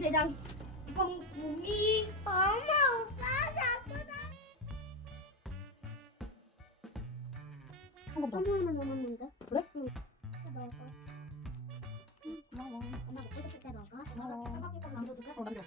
곰이 대장. 곰이. 엄마 오빠 자꾸 한 번 더. 한 번만 남았는데. 그래? 응. 또 먹어. 고마워. 엄마 먹고 싶을 때 먹어. 고마워. 삼각김밥 남겨도 돼? 남겨.